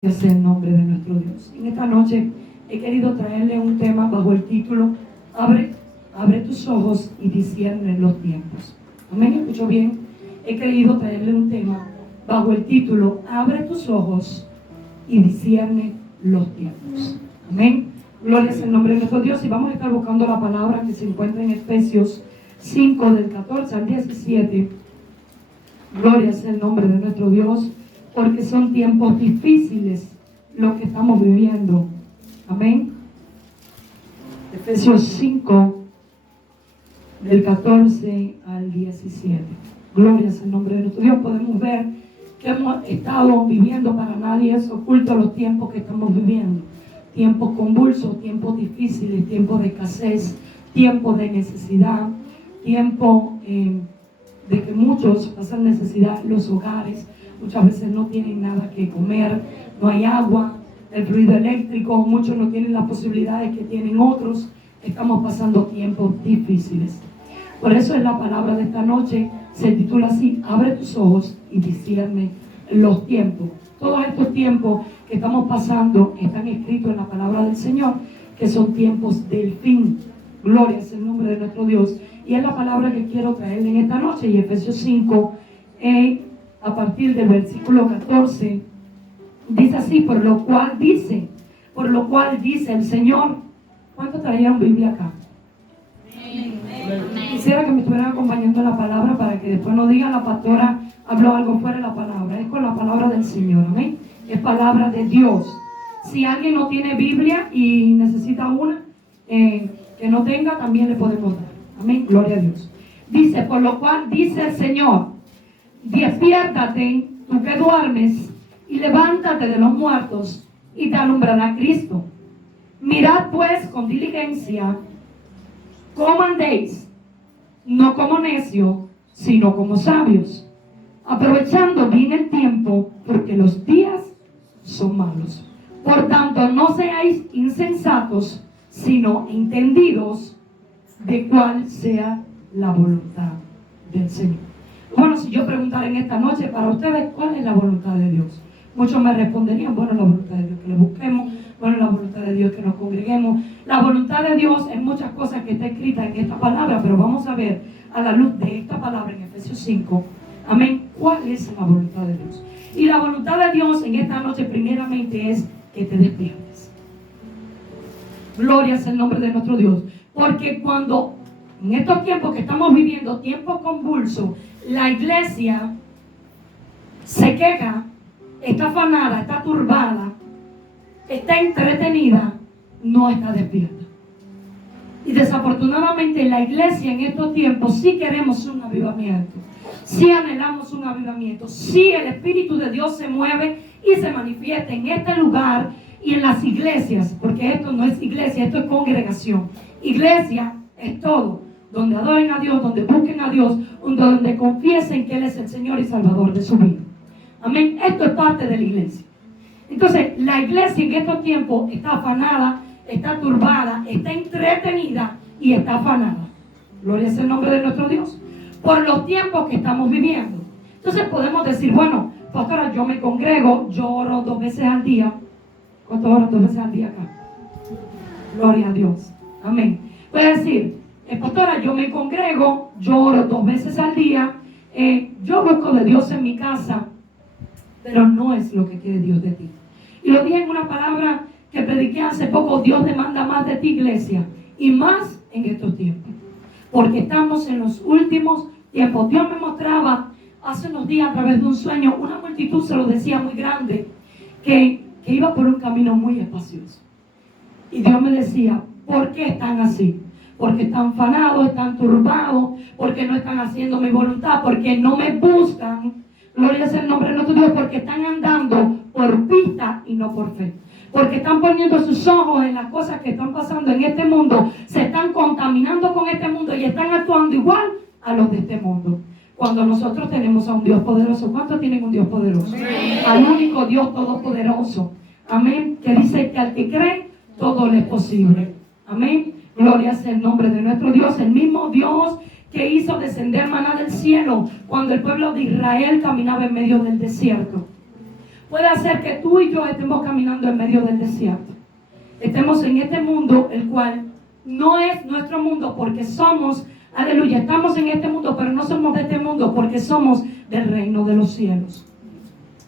Sea el nombre de nuestro Dios. En esta noche he querido traerle un tema bajo el título Abre tus ojos y discierne los tiempos. Amén, ¿escuchó bien? He querido traerle un tema bajo el título Abre tus ojos y discierne los tiempos. Amén. Gloria sea el nombre de nuestro Dios. Y vamos a estar buscando la palabra que se encuentra en Efesios 5 del 14 al 17. Gloria sea el nombre de nuestro Dios, porque son tiempos difíciles lo que estamos viviendo. Amén. Efesios 5 del 14 al 17. Gloria sea el nombre de nuestro Dios. Podemos ver que hemos estado viviendo, para nadie es oculto los tiempos que estamos viviendo. Tiempos convulsos, tiempos difíciles, tiempos de escasez, tiempos de necesidad, tiempos de que muchos pasan necesidad en los hogares. Muchas veces no tienen nada que comer, no hay agua, el fluido eléctrico, muchos no tienen las posibilidades que tienen otros. Estamos pasando tiempos difíciles. Por eso es la palabra de esta noche, se titula así: Abre tus ojos y discierne los tiempos. Todos estos tiempos que estamos pasando están escritos en la palabra del Señor, que son tiempos del fin. Gloria es el nombre de nuestro Dios. Y es la palabra que quiero traerle en esta noche. Y Efesios 5, a partir del versículo 14, dice así: por lo cual dice el Señor. ¿Cuántos trajeron Biblia acá? Quisiera que me estuvieran acompañando en la palabra, para que después no digan la pastora habló algo fuera de la palabra. Es con la palabra del Señor, amén. Es palabra de Dios. Si alguien no tiene Biblia y necesita una, que no tenga, también le podemos dar, amén, gloria a Dios. Dice: por lo cual dice el Señor, despiértate, tú que duermes, y levántate de los muertos, y te alumbrará Cristo. Mirad pues con diligencia cómo andéis, no como necios, sino como sabios, aprovechando bien el tiempo, porque los días son malos. Por tanto, no seáis insensatos, sino entendidos de cuál sea la voluntad del Señor. Bueno, si yo preguntara en esta noche para ustedes, ¿cuál es la voluntad de Dios? Muchos me responderían: bueno, la voluntad de Dios que le busquemos, bueno, la voluntad de Dios que nos congreguemos. La voluntad de Dios es muchas cosas que está escrita en esta palabra, pero vamos a ver a la luz de esta palabra en Efesios 5, amén, cuál es la voluntad de Dios. Y la voluntad de Dios en esta noche primeramente es que te despiertes. Gloria es el nombre de nuestro Dios. Porque cuando en estos tiempos que estamos viviendo, tiempos convulsos, la iglesia se queja, está afanada, está turbada, está entretenida, no está despierta. Y desafortunadamente la iglesia en estos tiempos sí queremos un avivamiento, sí anhelamos un avivamiento, sí el Espíritu de Dios se mueve y se manifiesta en este lugar y en las iglesias, porque esto no es iglesia, esto es congregación. Iglesia es todo, donde adoren a Dios, donde busquen a Dios, donde confiesen que Él es el Señor y Salvador de su vida. Amén. Esto es parte de la iglesia. Entonces, la iglesia en estos tiempos está afanada, está turbada, está entretenida y está afanada. Gloria es el nombre de nuestro Dios, por los tiempos que estamos viviendo. Entonces podemos decir: bueno, pastora, yo me congrego, yo oro 2 veces al día. ¿Cuánto oran 2 veces al día acá? Gloria a Dios. Amén. Puede decir: pastora, yo me congrego, yo oro 2 veces al día, yo busco de Dios en mi casa, pero no es lo que quiere Dios de ti. Y lo dije en una palabra que prediqué hace poco: Dios demanda más de ti, iglesia, y más en estos tiempos, porque estamos en los últimos tiempos. Dios me mostraba hace unos días a través de un sueño, una multitud, se lo decía, muy grande, que iba por un camino muy espacioso. Y Dios me decía: ¿por qué están así? Porque están afanados, están turbados, porque no están haciendo mi voluntad, porque no me buscan. Gloria es el nombre de nuestro Dios, porque están andando por vista y no por fe. Porque están poniendo sus ojos en las cosas que están pasando en este mundo, se están contaminando con este mundo y están actuando igual a los de este mundo. Cuando nosotros tenemos a un Dios poderoso. ¿Cuántos tienen un Dios poderoso? Amén. Al único Dios todopoderoso. Amén. Que dice que al que cree, todo le es posible. Amén. Gloria es el nombre de nuestro Dios. El mismo Dios que hizo descender maná del cielo cuando el pueblo de Israel caminaba en medio del desierto. puede hacer que tú y yo estemos caminando en medio del desierto. Estemos en este mundo, el cual no es nuestro mundo porque somos, aleluya, estamos en este mundo, pero no somos de este mundo porque somos del reino de los cielos.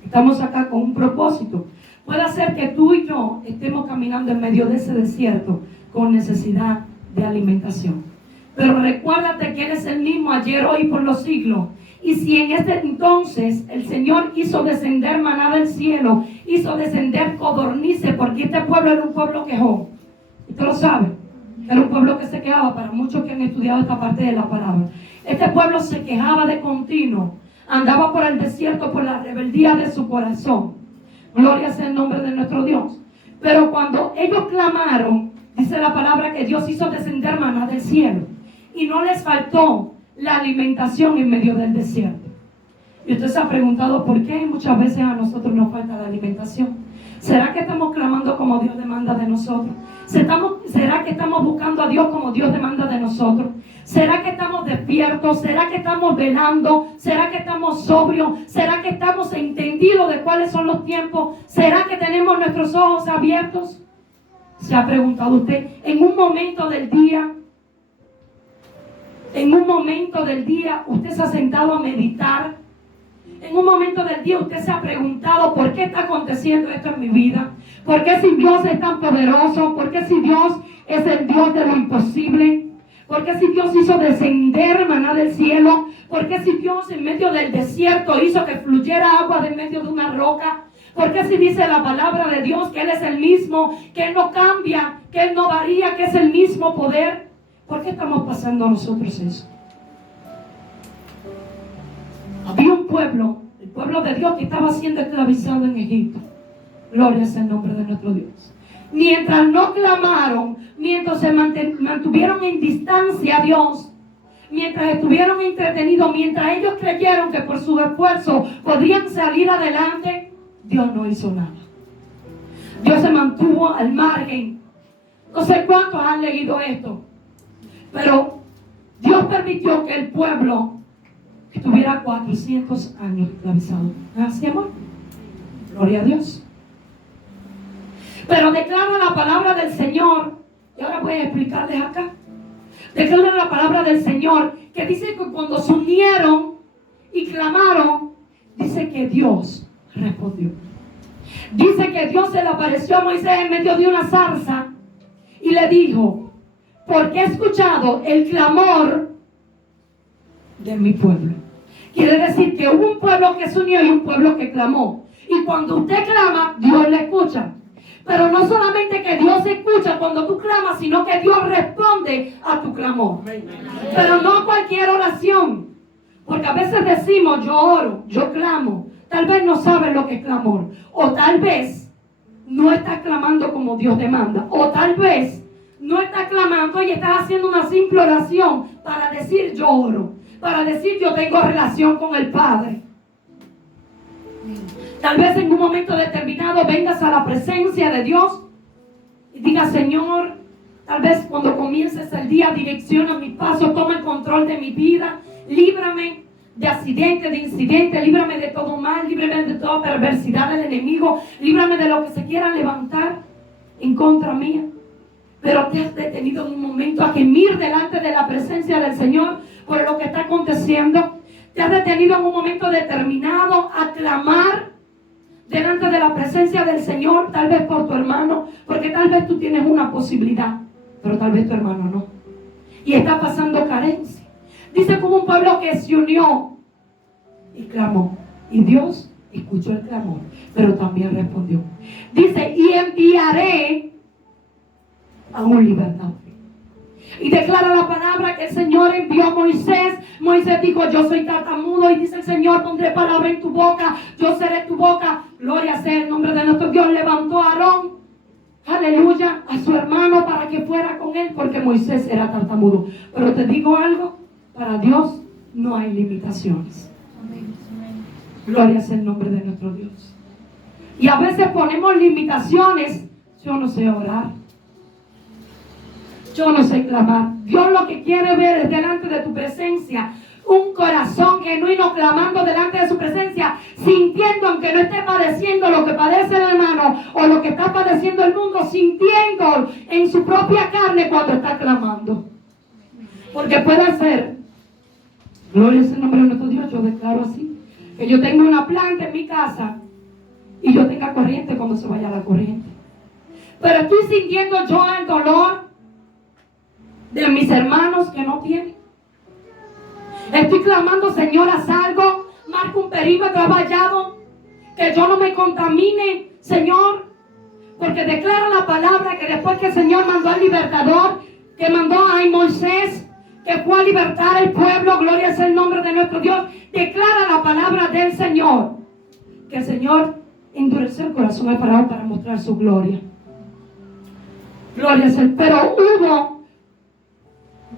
Estamos acá con un propósito. Puede hacer que tú y yo estemos caminando en medio de ese desierto con necesidad de alimentación. Pero recuérdate que Él es el mismo ayer, hoy y por los siglos. Y si en este entonces el Señor hizo descender maná del cielo, hizo descender codornices, porque este pueblo era un pueblo quejón. Usted lo sabe. Era un pueblo que se quejaba, para muchos que han estudiado esta parte de la palabra. Este pueblo se quejaba de continuo. Andaba por el desierto por la rebeldía de su corazón. Gloria sea el nombre de nuestro Dios. Pero cuando ellos clamaron, dice la palabra que Dios hizo descender maná del cielo. Y no les faltó la alimentación en medio del desierto. Y usted se ha preguntado por qué muchas veces a nosotros nos falta la alimentación. ¿Será que estamos clamando como Dios demanda de nosotros? ¿Será que estamos buscando a Dios como Dios demanda de nosotros? ¿Será que estamos despiertos? ¿Será que estamos velando? ¿Será que estamos sobrios? ¿Será que estamos entendidos de cuáles son los tiempos? ¿Será que tenemos nuestros ojos abiertos? ¿Se ha preguntado usted en un momento del día? En un momento del día usted se ha sentado a meditar. En un momento del día usted se ha preguntado ¿por qué está aconteciendo esto en mi vida? ¿Por qué si Dios es tan poderoso? ¿Por qué si Dios es el Dios de lo imposible? ¿Por qué si Dios hizo descender maná del cielo? ¿Por qué si Dios en medio del desierto hizo que fluyera agua de medio de una roca? ¿Por qué si dice la palabra de Dios que Él es el mismo, que Él no cambia, que Él no varía, que es el mismo poder? ¿Por qué estamos pasando a nosotros eso? Había un pueblo, el pueblo de Dios, que estaba siendo esclavizado en Egipto. Gloria sea el nombre de nuestro Dios. Mientras no clamaron, mientras se mantuvieron en distancia a Dios, mientras estuvieron entretenidos, mientras ellos creyeron que por su esfuerzo podían salir adelante, Dios no hizo nada. Dios se mantuvo al margen. No sé cuántos han leído esto, pero Dios permitió que el pueblo estuviera 400 años esclavizado. ¿Así, amor? Gloria a Dios. Pero declara la palabra del Señor, y ahora voy a explicarles acá. Declara la palabra del Señor, que dice que cuando se unieron y clamaron, dice que Dios respondió. Dice que Dios se le apareció a Moisés en medio de una zarza y le dijo: porque he escuchado el clamor de mi pueblo. Quiere decir que hubo un pueblo que se unió y un pueblo que clamó. Y cuando usted clama, Dios le escucha. Pero no solamente que Dios escucha cuando tú clamas, sino que Dios responde a tu clamor. Pero no cualquier oración. Porque a veces decimos, yo oro, yo clamo. Tal vez no sabes lo que es clamor. O tal vez no estás clamando como Dios demanda. O tal vez no estás clamando y estás haciendo una simple oración para decir yo oro. Para decir yo tengo relación con el Padre. Tal vez en un momento determinado vengas a la presencia de Dios y digas: Señor, tal vez cuando comiences el día, direcciona mi paso, toma el control de mi vida, líbrame de accidente, de incidente, líbrame de todo mal, líbrame de toda perversidad del enemigo, líbrame de lo que se quiera levantar en contra mía. Pero te has detenido en un momento a gemir delante de la presencia del Señor por lo que está aconteciendo. Te has detenido en un momento determinado a clamar delante de la presencia del Señor, tal vez por tu hermano, porque tal vez tú tienes una posibilidad, pero tal vez tu hermano no. Y está pasando carencia. Dice como un pueblo que se unió y clamó. Y Dios escuchó el clamor, pero también respondió. Dice: y enviaré a un libertador. Y declara la palabra que el Señor envió a Moisés. Moisés dijo: yo soy tartamudo. Y dice el Señor: pondré palabra en tu boca, yo seré tu boca. Gloria sea el nombre de nuestro Dios. Levantó a Aarón, aleluya, a su hermano para que fuera con él, porque Moisés era tartamudo. Pero te digo algo: para Dios no hay limitaciones. Gloria sea el nombre de nuestro Dios. Y a veces ponemos limitaciones. Yo no sé orar, yo no sé clamar. Dios lo que quiere ver es delante de tu presencia un corazón genuino clamando delante de su presencia, sintiendo, aunque no esté padeciendo lo que padece el hermano o lo que está padeciendo el mundo, sintiendo en su propia carne cuando está clamando. Porque puede ser, gloria es el nombre de nuestro Dios, yo declaro así, que yo tenga una planta en mi casa y yo tenga corriente cuando se vaya la corriente. Pero estoy sintiendo yo el dolor de mis hermanos que no tienen. Estoy clamando, Señor, haz algo, marca un perímetro vallado, que yo no me contamine, Señor, porque declara la palabra que después que el Señor mandó al libertador, que mandó a Moisés, que fue a libertar al pueblo, gloria es el nombre de nuestro Dios, declara la palabra del Señor, que el Señor endureció el corazón de Faraón para mostrar su gloria. Gloria es el, pero hubo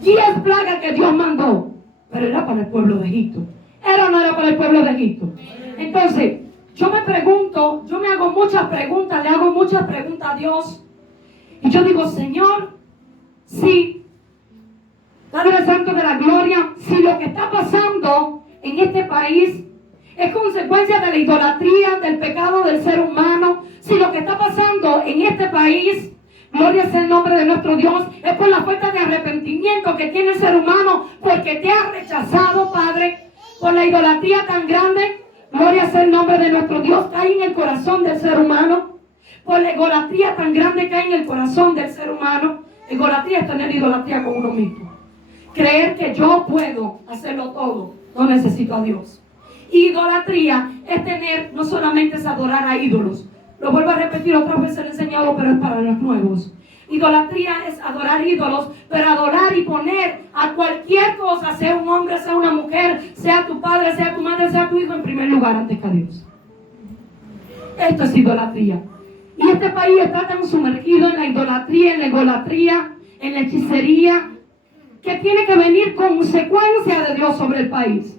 10 plagas que Dios mandó, pero era para el pueblo de Egipto. ¿Era o no era para el pueblo de Egipto? Entonces, yo me pregunto, yo me hago muchas preguntas, le hago muchas preguntas a Dios. Y yo digo, Señor, si, Padre Santo de la Gloria, si lo que está pasando en este país es consecuencia de la idolatría, del pecado del ser humano, si lo que está pasando en este país, gloria es el nombre de nuestro Dios, es por la falta de arrepentimiento que tiene el ser humano, porque te ha rechazado, Padre, por la idolatría tan grande, gloria es el nombre de nuestro Dios, que hay en el corazón del ser humano, por la idolatría tan grande que hay en el corazón del ser humano. Idolatría es tener idolatría con uno mismo, creer que yo puedo hacerlo todo, no necesito a Dios. Idolatría es tener, no solamente es adorar a ídolos, lo vuelvo a repetir otra vez, se lo he enseñado, pero es para los nuevos. Idolatría es adorar ídolos, pero adorar y poner a cualquier cosa, sea un hombre, sea una mujer, sea tu padre, sea tu madre, sea tu hijo, en primer lugar antes que a Dios. Esto es idolatría. Y este país está tan sumergido en la idolatría, en la hechicería, que tiene que venir consecuencia de Dios sobre el país.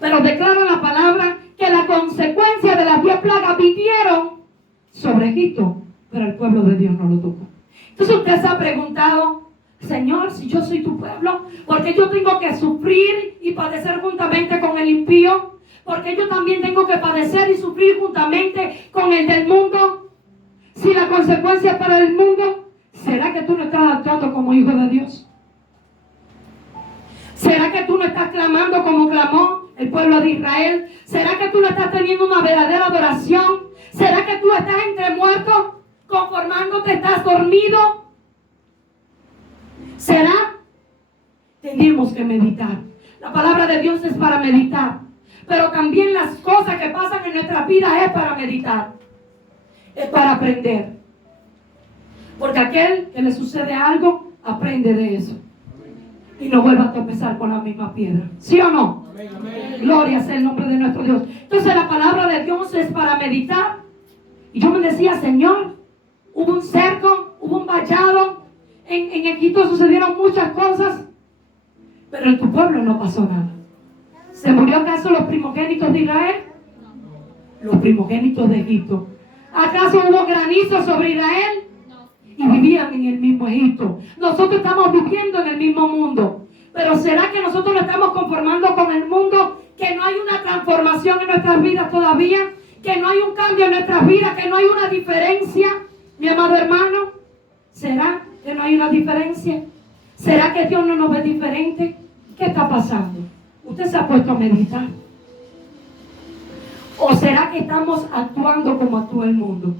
Pero declara la palabra que la consecuencia de las 10 plagas vinieron sobre Egipto, pero el pueblo de Dios no lo tocó. Entonces usted se ha preguntado, Señor, si yo soy tu pueblo, ¿por qué yo tengo que sufrir y padecer juntamente con el impío? ¿Por qué yo también tengo que padecer y sufrir juntamente con el del mundo? Si la consecuencia es para el mundo, ¿será que tú no estás actuando como hijo de Dios? ¿Será que tú no estás clamando como clamó el pueblo de Israel? ¿Será que tú no estás teniendo una verdadera adoración? ¿Será que tú estás entre muertos, conformándote, estás dormido? ¿Será? Tenemos que meditar. La palabra de Dios es para meditar, pero también las cosas que pasan en nuestras vidas es para meditar, es para aprender. Porque aquel que le sucede algo, aprende de eso y no vuelva a tropezar con la misma piedra. ¿Sí o no? Amén, amén. Gloria sea el nombre de nuestro Dios. Entonces la palabra de Dios es para meditar. Y yo me decía, Señor, hubo un cerco, hubo un vallado, en Egipto sucedieron muchas cosas, pero en tu pueblo no pasó nada. ¿Se murió acaso los primogénitos de Israel? Los primogénitos de Egipto. ¿Acaso hubo granizo sobre Israel? Y vivían en el mismo Egipto. Nosotros estamos viviendo en el mismo mundo. Pero ¿será que nosotros nos estamos conformando con el mundo? ¿Que no hay una transformación en nuestras vidas todavía? ¿Que no hay un cambio en nuestras vidas? ¿Que no hay una diferencia? Mi amado hermano, ¿será que no hay una diferencia? ¿Será que Dios no nos ve diferente? ¿Qué está pasando? ¿Usted se ha puesto a meditar? ¿O será que estamos actuando como actúa el mundo?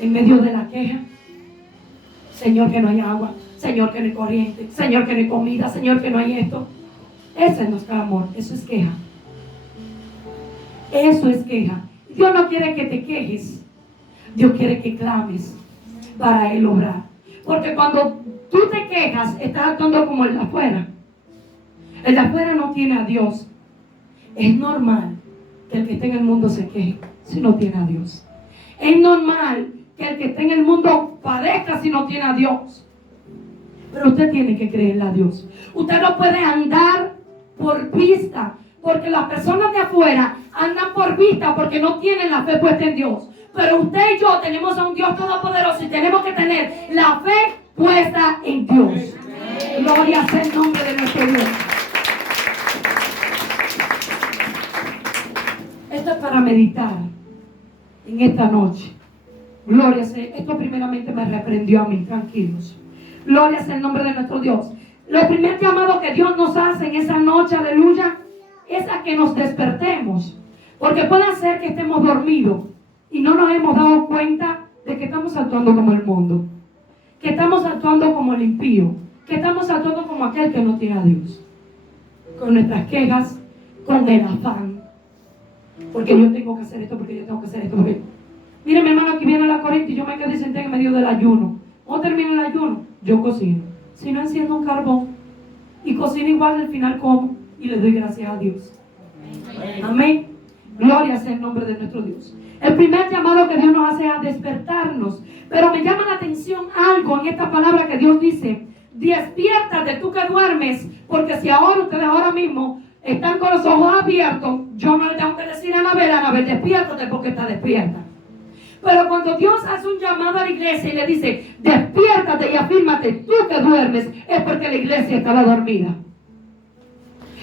En medio de la queja. Señor, que no hay agua. Señor, que no hay corriente. Señor, que no hay comida. Señor, que no hay esto. Ese es nuestro amor. Eso es queja. Eso es queja. Dios no quiere que te quejes. Dios quiere que clames para Él obrar. Porque cuando tú te quejas, estás actuando como el de afuera. El de afuera no tiene a Dios. Es normal que el que esté en el mundo se queje si no tiene a Dios. Es normal que el que esté en el mundo padezca si no tiene a Dios. Pero usted tiene que creerle a Dios. Usted no puede andar por vista, porque las personas de afuera andan por vista porque no tienen la fe puesta en Dios. Pero usted y yo tenemos a un Dios todopoderoso y tenemos que tener la fe puesta en Dios. Gloria sea el nombre de nuestro Dios. meditar en esta noche. Gloria sea. Esto primeramente me reprendió a mí, tranquilos. Gloria sea el nombre de nuestro Dios. Lo primer llamado que Dios nos hace en esa noche, aleluya, es a que nos despertemos. Porque puede ser que estemos dormidos y no nos hemos dado cuenta de que estamos actuando como el mundo, que estamos actuando como el impío, que estamos actuando como aquel que no tiene a Dios, con nuestras quejas, con el afán, porque yo tengo que hacer esto, porque yo tengo que hacer esto, porque... Mire, mi hermano, aquí viene la corriente y yo me quedé sentada en medio del ayuno. ¿Cómo termina el ayuno? Yo cocino. Si no, enciendo un carbón y cocino igual, al final como y le doy gracias a Dios. Amén. Gloria sea el nombre de nuestro Dios. El primer llamado que Dios nos hace es a despertarnos. Pero me llama la atención algo en esta palabra que Dios dice: despiértate tú que duermes, porque si ahora ustedes ahora mismo están con los ojos abiertos, yo no le tengo que decir a Anabel, despiértate porque está despierta. Pero cuando Dios hace un llamado a la iglesia y le dice, despiértate y afírmate tú que duermes, es porque la iglesia estaba dormida.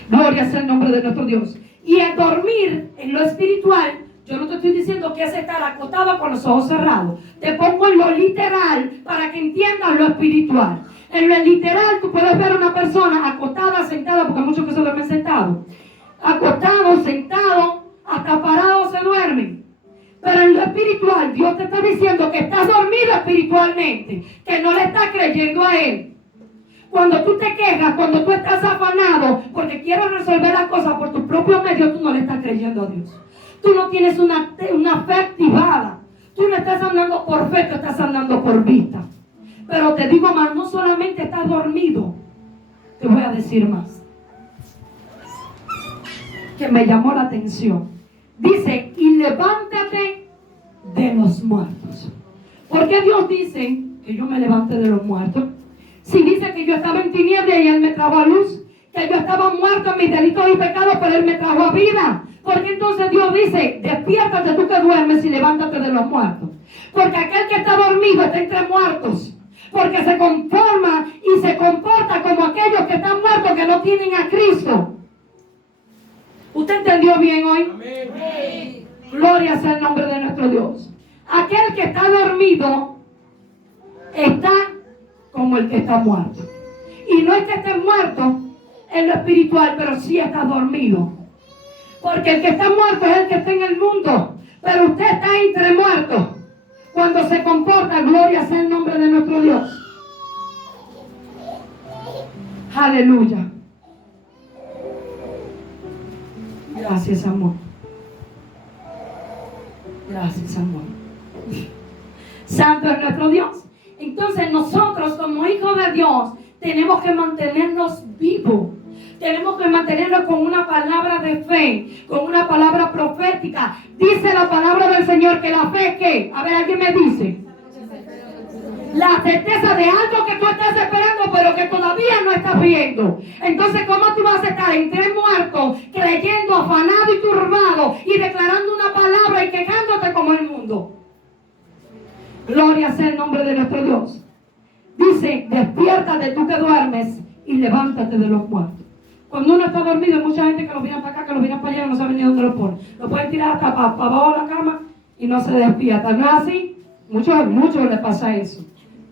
Gloria sea el nombre de nuestro Dios. Y el dormir en lo espiritual, yo no te estoy diciendo que es estar acostado con los ojos cerrados. Te pongo en lo literal para que entiendas lo espiritual. En lo literal tú puedes ver a una persona acostada, sentada, porque hay muchos que se duermen sentados. Acostado, sentado, hasta parado se duermen. Pero en lo espiritual, Dios te está diciendo que estás dormido espiritualmente, que no le estás creyendo a Él. Cuando tú te quejas, cuando tú estás afanado, porque quieres resolver las cosas por tus propios medios, tú no le estás creyendo a Dios. Tú no tienes una fe activada. Tú no estás andando por fe, tú estás andando por vista. Pero te digo más, no solamente estás dormido, te voy a decir más, que me llamó la atención. Dice, y levántate de los muertos. ¿Por qué Dios dice que yo me levante de los muertos? Si dice que yo estaba en tinieblas y Él me trajo a luz, que yo estaba muerto en mis delitos y pecados, pero Él me trajo a vida. Porque entonces Dios dice, despiértate tú que duermes y levántate de los muertos. Porque aquel que está dormido está entre muertos. Porque se conforma y se comporta como aquellos que están muertos, que no tienen a Cristo. ¿Usted entendió bien hoy? Amén. Gloria sea el nombre de nuestro Dios. Aquel que está dormido está como el que está muerto. Y no es que esté muerto en lo espiritual, pero sí está dormido. Porque el que está muerto es el que está en el mundo. Pero usted está entre muertos. Cuando se comporta, gloria sea el nombre de nuestro Dios. Aleluya. Gracias, amor. Gracias, amor. Santo es nuestro Dios. Entonces nosotros como hijos de Dios tenemos que mantenernos vivos. Tenemos que mantenernos con una palabra de fe, con una palabra profética. Dice la palabra del Señor que la fe, ¿qué? A ver, ¿alguien me dice? La certeza de algo que tú estás esperando, pero que todavía no estás viendo. Entonces, ¿cómo tú vas a estar entre muertos, creyendo, afanado y turbado, y declarando una palabra y quejándote como el mundo? Gloria sea el nombre de nuestro Dios. Dice, despiértate tú que duermes y levántate de los muertos. Cuando uno está dormido, hay mucha gente que lo viene para acá, que lo viene para allá y no sabe ni dónde lo pone. Lo pueden tirar hasta para abajo de la cama y no se despierta. ¿No es así? Muchos les pasa eso.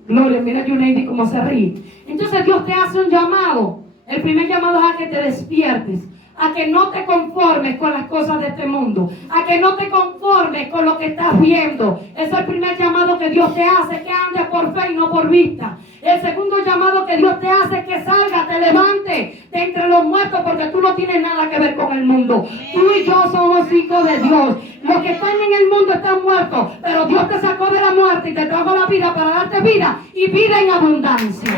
Gloria, mira Yuneidi cómo se ríe. Entonces Dios te hace un llamado. El primer llamado es a que te despiertes, a que no te conformes con las cosas de este mundo, a que no te conformes con lo que estás viendo. Ese es el primer llamado que Dios te hace, que andes por fe y no por vista. El segundo llamado que Dios te hace es que salgas, te levantes de entre los muertos, porque tú no tienes nada que ver con el mundo. Tú y yo somos hijos de Dios. Los que están en el mundo están muertos, pero Dios te sacó de la muerte y te trajo la vida para darte vida y vida en abundancia.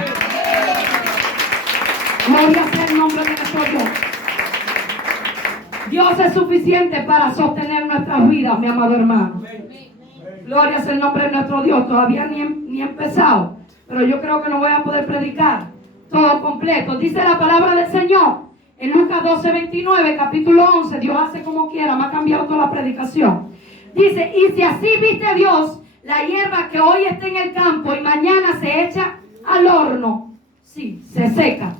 Gloria sea el nombre de nuestro Dios. Dios es suficiente para sostener nuestras vidas, mi amado hermano. Gloria sea el nombre de nuestro Dios. Todavía ni he empezado, pero yo creo que no voy a poder predicar todo completo. Dice la palabra del Señor en Lucas 12:29, capítulo 11. Dios hace como quiera, me ha cambiado toda la predicación. Dice, y si así viste Dios la hierba que hoy está en el campo y mañana se echa al horno, sí, se seca.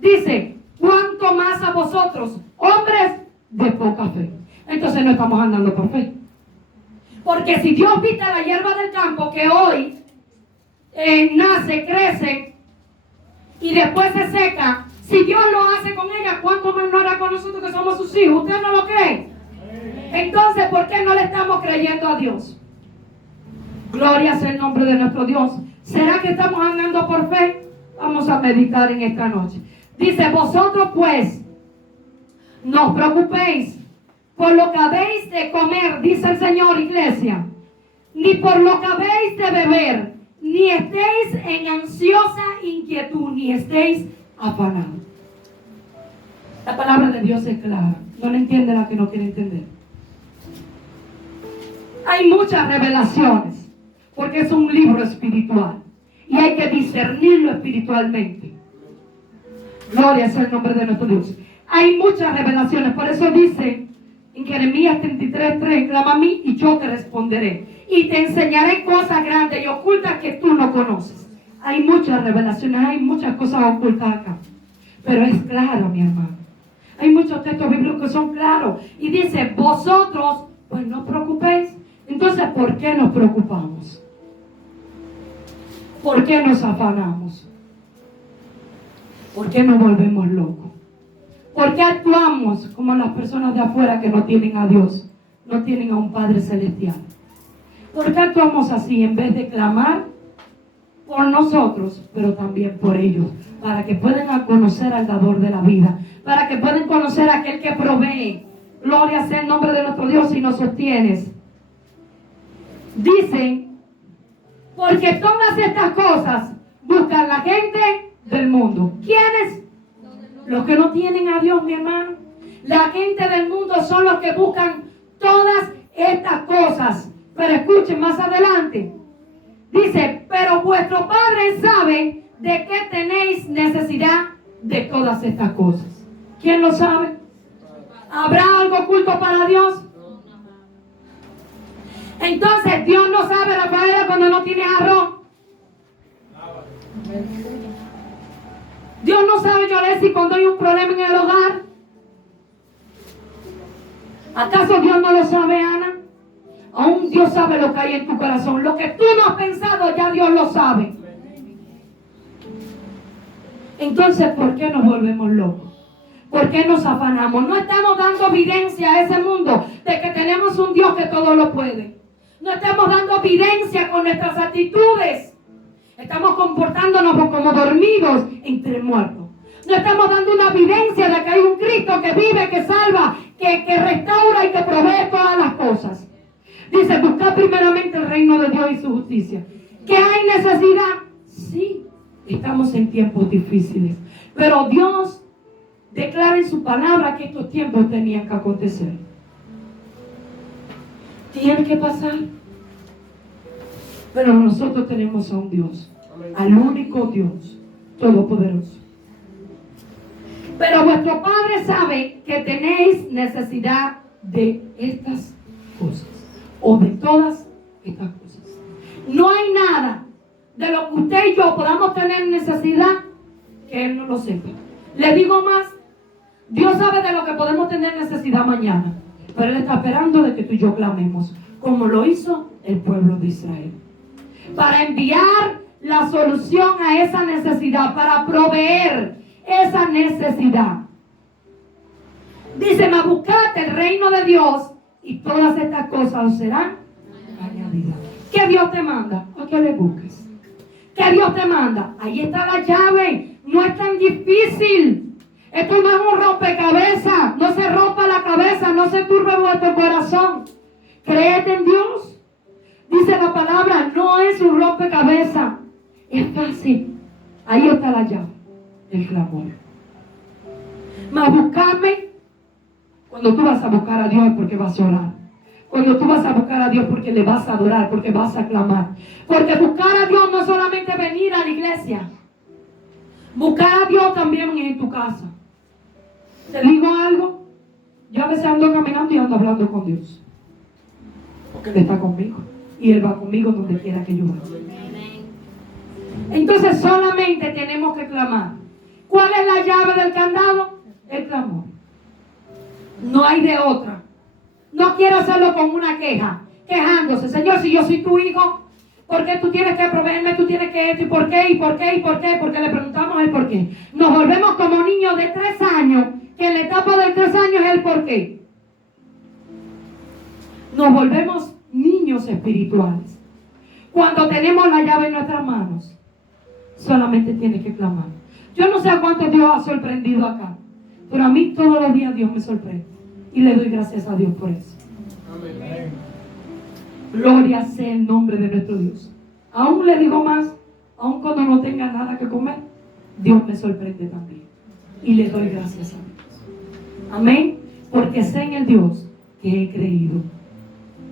Dice, ¿cuánto más a vosotros, hombres de poca fe? entonces no estamos andando por fe. Porque si Dios viste la hierba del campo que hoy nace, crece y después se seca, si Dios lo hace con ella, ¿cuánto más no hará con nosotros que somos sus hijos? ¿Usted no lo cree? Entonces, ¿por qué no le estamos creyendo a Dios? Gloria sea el nombre de nuestro Dios. ¿Será que estamos andando por fe? Vamos a meditar en esta noche. Dice, vosotros pues, no os preocupéis por lo que habéis de comer, dice el Señor, iglesia, ni por lo que habéis de beber, ni estéis en ansiosa inquietud, ni estéis afanados. La palabra de Dios es clara. No le entiende la que no quiere entender. Hay muchas revelaciones, porque es un libro espiritual y hay que discernirlo espiritualmente. Gloria sea el nombre de nuestro Dios. Hay muchas revelaciones, por eso dice en Jeremías 33:3, clama a mí y yo te responderé y te enseñaré cosas grandes y ocultas que tú no conoces. Hay muchas revelaciones, hay muchas cosas ocultas acá, pero es claro, mi hermano. Hay muchos textos bíblicos que son claros y dice, vosotros pues no os preocupéis. Entonces, ¿por qué nos preocupamos? ¿Por qué nos afanamos? ¿Por qué nos volvemos locos? ¿Por qué actuamos como las personas de afuera que no tienen a Dios, no tienen a un Padre Celestial? ¿Por qué actuamos así en vez de clamar por nosotros, pero también por ellos? Para que puedan conocer al dador de la vida, para que puedan conocer a aquel que provee. Gloria sea el nombre de nuestro Dios y nos sostienes. Dice, porque todas estas cosas buscan la gente del mundo. ¿Quiénes? Los que no tienen a Dios, mi hermano. La gente del mundo son los que buscan todas estas cosas. Pero escuchen más adelante. Dice, pero vuestro Padre sabe de qué tenéis necesidad de todas estas cosas. ¿Quién lo sabe? ¿Habrá algo oculto para Dios? Entonces, Dios no sabe la paella cuando no tiene arroz. Dios no sabe, Yoresi, cuando hay un problema en el hogar. ¿Acaso Dios no lo sabe, Ana? Aún Dios sabe lo que hay en tu corazón. Lo que tú no has pensado, ya Dios lo sabe. Entonces, ¿por qué nos volvemos locos? ¿Por qué nos afanamos? No estamos dando evidencia a ese mundo de que tenemos un Dios que todo lo puede. No estamos dando evidencia con nuestras actitudes. Estamos comportándonos como dormidos entre muertos. No estamos dando una evidencia de que hay un Cristo que vive, que salva, que restaura y que provee todas las cosas. Dice, buscad primeramente el reino de Dios y su justicia. ¿Que hay necesidad? Sí, estamos en tiempos difíciles. Pero Dios declara en su palabra que estos tiempos tenían que acontecer. Tienen que pasar. Pero nosotros tenemos a un Dios, al único Dios todopoderoso. Pero vuestro Padre sabe que tenéis necesidad de estas cosas, o de todas estas cosas. No hay nada de lo que usted y yo podamos tener necesidad que Él no lo sepa. Le digo más, Dios sabe de lo que podemos tener necesidad mañana, pero Él está esperando de que tú y yo clamemos, como lo hizo el pueblo de Israel, para enviar la solución a esa necesidad, para proveer esa necesidad. Dice, mas buscad el reino de Dios y todas estas cosas os serán añadidas. ¿Qué Dios te manda? ¿A qué le busques? ¿Qué Dios te manda? Ahí está la llave. No es tan difícil. Esto no es un rompecabezas. No se rompa la cabeza, no se turbe vuestro corazón. Créete en Dios. Dice la palabra, no es un rompecabezas. Es fácil. Ahí está la llave. El clamor. Mas buscarme. Cuando tú vas a buscar a Dios es porque vas a orar. Cuando tú vas a buscar a Dios porque le vas a adorar, porque vas a clamar. Porque buscar a Dios no es solamente venir a la iglesia. Buscar a Dios también es en tu casa. Te digo algo. Yo a veces ando caminando y ando hablando con Dios. Porque Él está conmigo. Y Él va conmigo donde quiera que yo vaya. Entonces solamente tenemos que clamar. ¿Cuál es la llave del candado? El clamor. No hay de otra. No quiere hacerlo con una queja, quejándose. Señor, si yo soy tu hijo, ¿por qué tú tienes que proveerme? Tú tienes que esto, ¿y por qué? ¿Y por qué? ¿Y por qué? Porque le preguntamos el por qué. Nos volvemos como niños de 3 años, que en la etapa de 3 años es el por qué. Nos volvemos niños espirituales. Cuando tenemos la llave en nuestras manos, solamente tienes que clamar. Yo no sé a cuánto Dios ha sorprendido acá, pero a mí todos los días Dios me sorprende. Y le doy gracias a Dios por eso. Amén. Gloria sea el nombre de nuestro Dios. Aún le digo más, aún cuando no tenga nada que comer, Dios me sorprende también. Y le doy gracias a Dios. Amén. Porque sé en el Dios que he creído.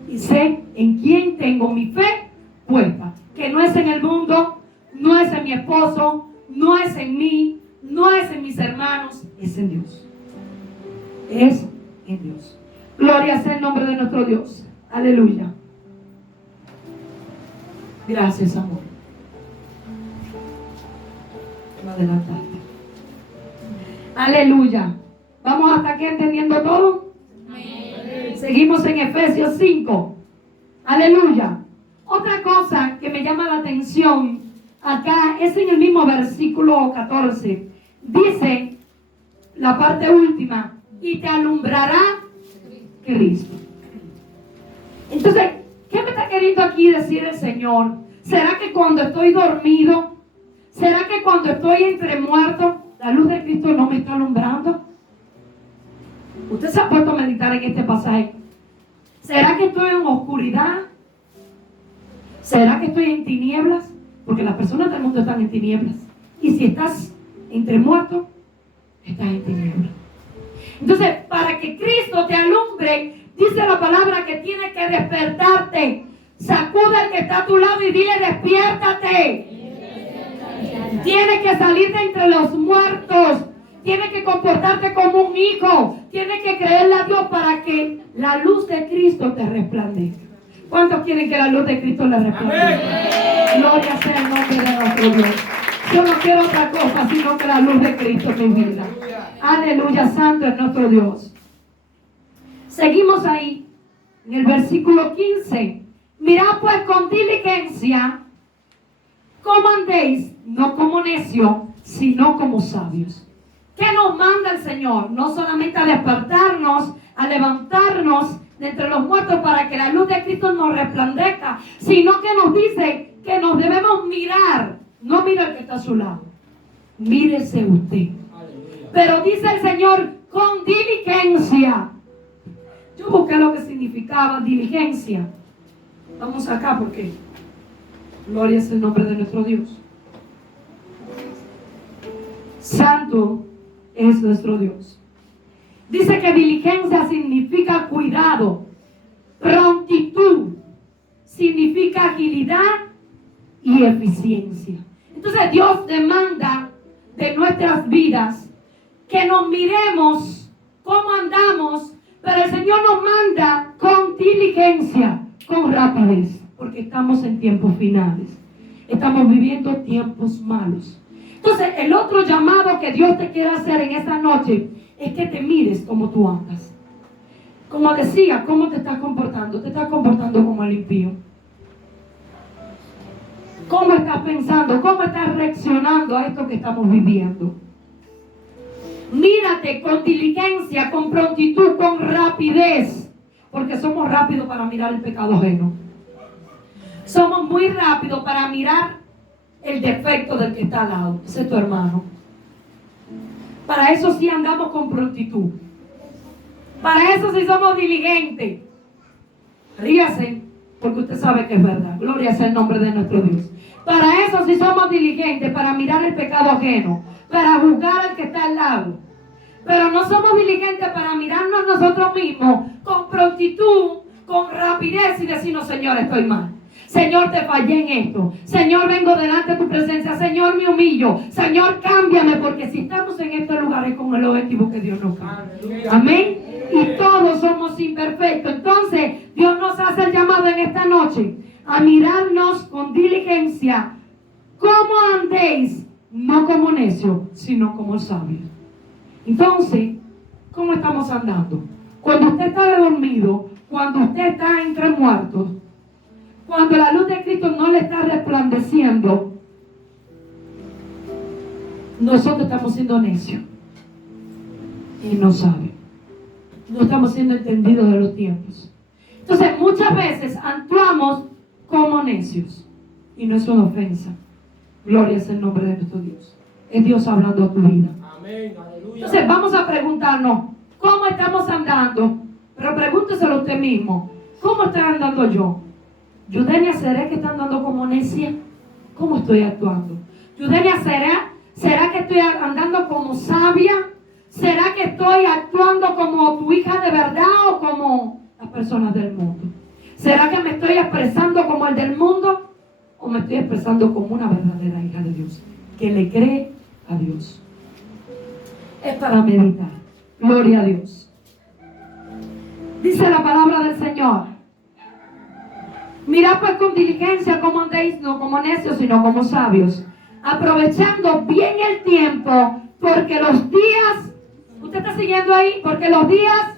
Y sé en quién tengo mi fe puesta. Que no es en el mundo, no es en mi esposo, no es en mí, no es en mis hermanos, es en Dios. Es en Dios. Gloria sea el nombre de nuestro Dios. Aleluya. Gracias, amor. Me adelantaste. Aleluya. ¿Vamos hasta aquí entendiendo todo? Amén. Seguimos en Efesios 5. Aleluya. Otra cosa que me llama la atención acá es en el mismo versículo 14. Dice la parte última: y te alumbrará Cristo. Entonces, ¿qué me está queriendo aquí decir el Señor? ¿Será que cuando estoy dormido? ¿Será que cuando estoy entre muertos, la luz de Cristo no me está alumbrando? Usted se ha puesto a meditar en este pasaje. ¿Será que estoy en oscuridad? ¿Será que estoy en tinieblas? Porque las personas del mundo están en tinieblas. Y si estás entre muertos, estás en tinieblas. Entonces, para que Cristo te alumbre, dice la palabra que tiene que despertarte. Sacude al que está a tu lado y dile: despiértate. Tienes que salir de entre los muertos. Tienes que comportarte como un hijo. Tienes que creerle a Dios para que la luz de Cristo te resplandezca. ¿Cuántos quieren que la luz de Cristo les resplandezca? Gloria sea el nombre de nuestro Dios. Yo no quiero otra cosa sino que la luz de Cristo me vida. Aleluya, santo es nuestro Dios. Seguimos ahí en el versículo 15. Mirad pues con diligencia cómo andéis, no como necios, sino como sabios. ¿Qué nos manda el Señor? No solamente a despertarnos, a levantarnos de entre los muertos para que la luz de Cristo nos resplandezca, sino que nos dice que nos debemos mirar. No mira el que está a su lado, mírese usted. Pero dice el Señor con diligencia. Yo busqué lo que significaba diligencia. Vamos acá porque gloria es el nombre de nuestro Dios. Santo es nuestro Dios. Dice que diligencia significa cuidado, prontitud, significa agilidad y eficiencia. Entonces Dios demanda de nuestras vidas que nos miremos cómo andamos, pero el Señor nos manda con diligencia, con rapidez, porque estamos en tiempos finales. Estamos viviendo tiempos malos. Entonces, el otro llamado que Dios te quiere hacer en esta noche es que te mires como tú andas. Como decía, ¿cómo te estás comportando? Te estás comportando como el impío. ¿Cómo estás pensando? ¿Cómo estás reaccionando a esto que estamos viviendo? Mírate con diligencia, con prontitud, con rapidez. Porque somos rápidos para mirar el pecado ajeno. Somos muy rápidos para mirar el defecto del que está al lado. Ese es tu hermano. Para eso sí andamos con prontitud. Para eso sí somos diligentes. Ríase, porque usted sabe que es verdad. Gloria sea el nombre de nuestro Dios. Para eso sí somos diligentes, para mirar el pecado ajeno, para juzgar al que está al lado. Pero no somos diligentes para mirarnos nosotros mismos con prontitud, con rapidez y decirnos: Señor, estoy mal. Señor, te fallé en esto. Señor, vengo delante de tu presencia. Señor, me humillo. Señor, cámbiame, porque si estamos en este lugar es con el objetivo que Dios nos cambie. Amén. Y todos somos imperfectos. Entonces, Dios nos hace el llamado en esta noche a mirarnos con diligencia. ¿Cómo andéis? No como necios, sino como sabios. Entonces, ¿cómo estamos andando? Cuando usted está dormido, cuando usted está entre muertos, cuando la luz de Cristo no le está resplandeciendo, nosotros estamos siendo necios y no saben. No estamos siendo entendidos de los tiempos. Entonces, muchas veces actuamos como necios y no es una ofensa. Gloria es el nombre de nuestro Dios. Es Dios hablando a tu vida. Amén, aleluya. Entonces, vamos a preguntarnos, ¿cómo estamos andando? Pero pregúnteselo a usted mismo, ¿cómo estoy andando yo? Yudenia, ¿será que está andando como necia? ¿Cómo estoy actuando? Yudenia, ¿será que estoy andando como sabia? ¿Será que estoy actuando como tu hija de verdad o como las personas del mundo? ¿Será que me estoy expresando como el del mundo o me estoy expresando como una verdadera hija de Dios que le cree a Dios? Es para meditar. Gloria a Dios. Dice la palabra del Señor: mirad pues con diligencia cómo andéis, no como necios, sino como sabios, aprovechando bien el tiempo, porque los días, ¿usted está siguiendo ahí? Porque los días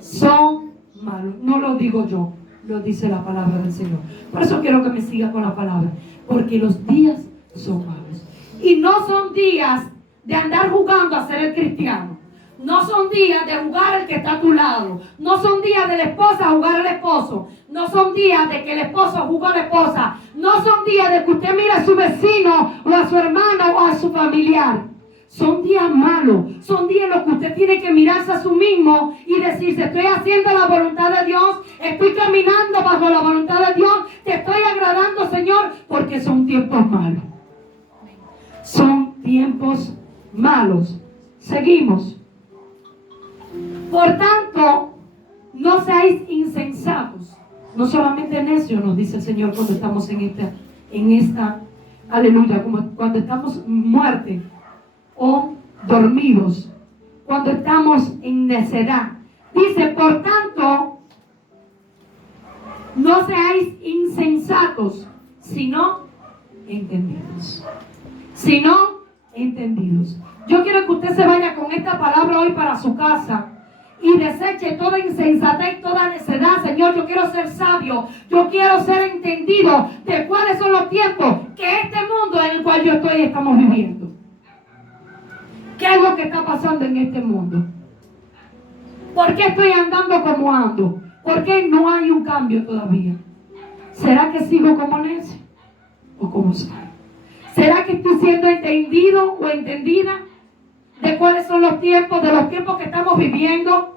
son malos. No lo digo yo, lo dice la palabra del Señor. Por eso quiero que me siga con la palabra, porque los días son malos. Y no son días de andar jugando a ser el cristiano. No son días de jugar el que está a tu lado. No son días de la esposa jugar al esposo. No son días de que el esposo juega a la esposa. No son días de que usted mire a su vecino o a su hermano o a su familiar. Son días malos. Son días en los que usted tiene que mirarse a sí mismo y decirse: estoy haciendo la voluntad de Dios. Estoy caminando bajo la voluntad de Dios. Te estoy agradando, Señor, porque son tiempos malos. Son tiempos malos. Seguimos. Por tanto, no seáis insensatos, no solamente necios, nos dice el Señor cuando estamos en esta, aleluya, como cuando estamos muertos o dormidos, cuando estamos en necedad. Dice, por tanto, no seáis insensatos, sino entendidos. Sino entendidos. Yo quiero que usted se vaya con esta palabra hoy para su casa y deseche toda insensatez, toda necedad. Señor, yo quiero ser sabio, yo quiero ser entendido de cuáles son los tiempos que este mundo en el cual yo estoy estamos viviendo. ¿Qué es lo que está pasando en este mundo? ¿Por qué estoy andando como ando? ¿Por qué no hay un cambio todavía? ¿Será que sigo como necio o como sabio? ¿Será que estoy siendo entendido o entendida de cuáles son los tiempos, de los tiempos que estamos viviendo?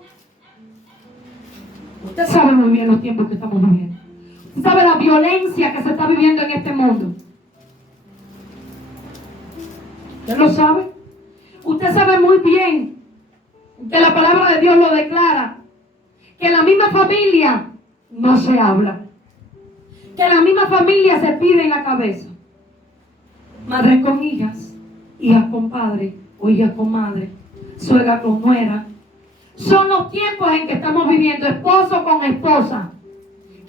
Usted sabe muy bien los tiempos que estamos viviendo. Usted sabe la violencia que se está viviendo en este mundo. ¿Usted lo sabe? Usted sabe muy bien que la palabra de Dios lo declara, que en la misma familia no se habla, que en la misma familia se pide en la cabeza. Madre con hijas, hijas con padre o hijas con madre, suegra con nuera. Son los tiempos en que estamos viviendo, esposo con esposa,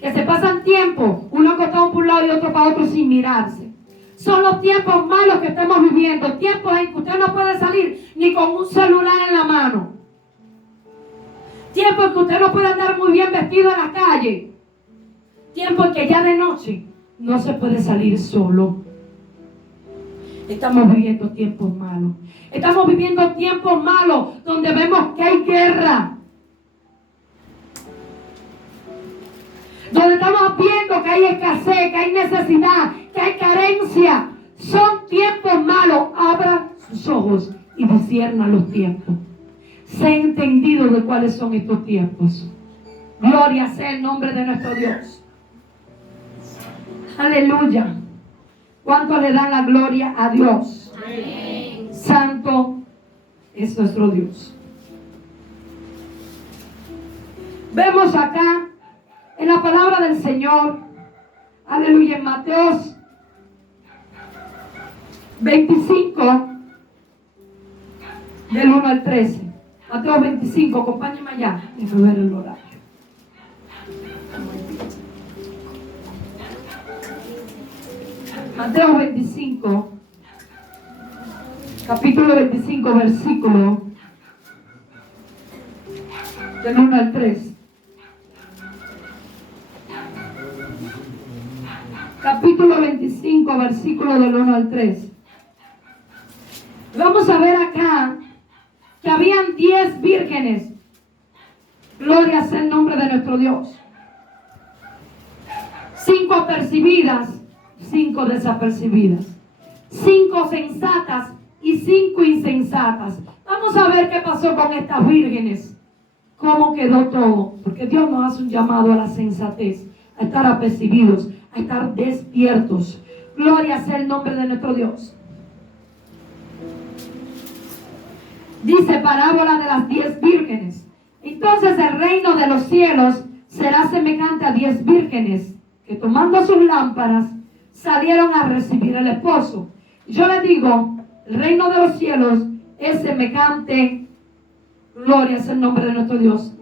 que se pasan tiempo, uno acostado por un lado y otro para otro sin mirarse. Son los tiempos malos que estamos viviendo, tiempos en que usted no puede salir ni con un celular en la mano. Tiempos en que usted no puede andar muy bien vestido en la calle. Tiempos en que ya de noche no se puede salir solo. Estamos viviendo tiempos malos. Estamos viviendo tiempos malos donde vemos que hay guerra. Donde estamos viendo que hay escasez, que hay necesidad, que hay carencia. Son tiempos malos. Abra sus ojos y discierna los tiempos. Sé entendido de cuáles son estos tiempos. Gloria sea el nombre de nuestro Dios. Aleluya. ¿Cuánto le dan la gloria a Dios? Amén. Santo es nuestro Dios. Vemos acá en la palabra del Señor, aleluya, en Mateos 25, del 1 al 13. Mateos 25, acompáñenme allá. Déjame ver el horario. Mateo 25, capítulo 25, versículo del 1 al 3. capítulo 25, versículo del 1 al 3. Vamos a ver acá que habían 10 vírgenes. Gloria sea el nombre de nuestro Dios. 5 apercibidas, 5 desapercibidas. 5 sensatas y 5 insensatas. Vamos a ver qué pasó con estas vírgenes. Cómo quedó todo. Porque Dios nos hace un llamado a la sensatez, a estar apercibidos, a estar despiertos. Gloria sea el nombre de nuestro Dios. Dice parábola de las 10 vírgenes. Entonces el reino de los cielos será semejante a 10 vírgenes que tomando sus lámparas salieron a recibir al esposo. Yo les digo, el reino de los cielos es semejante, gloria es el nombre de nuestro Dios,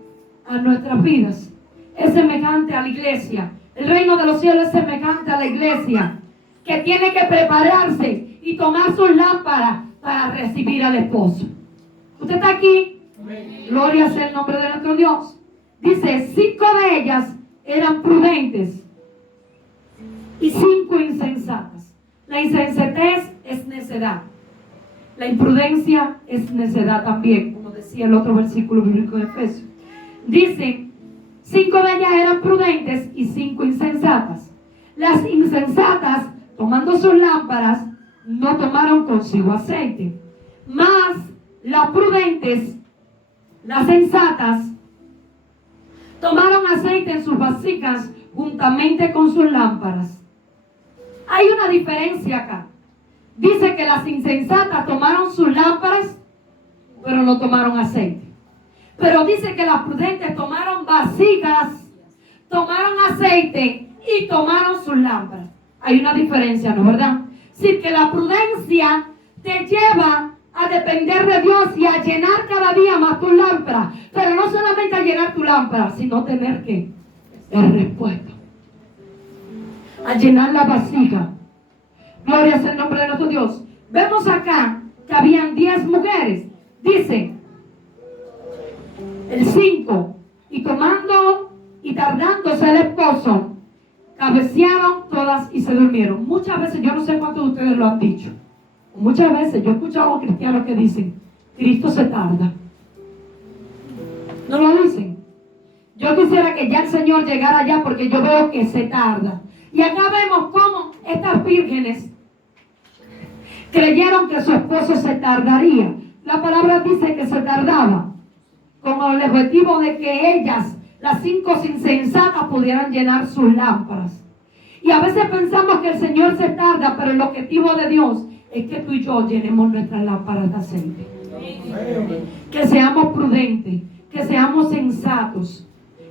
a nuestras vidas. Es semejante a la iglesia. El reino de los cielos es semejante a la iglesia, que tiene que prepararse y tomar sus lámparas para recibir al esposo. ¿Usted está aquí? Amén. Gloria sea el nombre de nuestro Dios. Dice, 5 de ellas eran prudentes y 5 insensatas. La insensatez es necedad. La imprudencia es necedad también, como decía el otro versículo bíblico de Efesios. Dice, 5 de ellas eran prudentes y 5 insensatas. Las insensatas, tomando sus lámparas, no tomaron consigo aceite. Mas las prudentes, las sensatas, tomaron aceite en sus vasijas juntamente con sus lámparas. Hay una diferencia acá. Dice que las insensatas tomaron sus lámparas, pero no tomaron aceite. Pero dice que las prudentes tomaron vasijas, tomaron aceite y tomaron sus lámparas. Hay una diferencia, ¿no es verdad? Sí, que la prudencia te lleva a depender de Dios y a llenar cada día más tu lámpara. Pero no solamente a llenar tu lámpara, sino tener que el repuesto. A llenar la vasija. Gloria sea el nombre de nuestro Dios. Vemos acá que habían 10 mujeres. Dice el 5. Y tomando y tardándose el esposo, cabecearon todas y se durmieron. Muchas veces, yo no sé cuántos de ustedes lo han dicho. Muchas veces yo he escuchado a cristianos que dicen, Cristo se tarda. ¿No lo dicen? Yo quisiera que ya el Señor llegara allá porque yo veo que se tarda. Y acá vemos cómo estas vírgenes creyeron que su esposo se tardaría. La palabra dice que se tardaba con el objetivo de que ellas, las 5 insensatas, pudieran llenar sus lámparas. Y a veces pensamos que el Señor se tarda, pero el objetivo de Dios es que tú y yo llenemos nuestras lámparas de aceite. Que seamos prudentes, que seamos sensatos,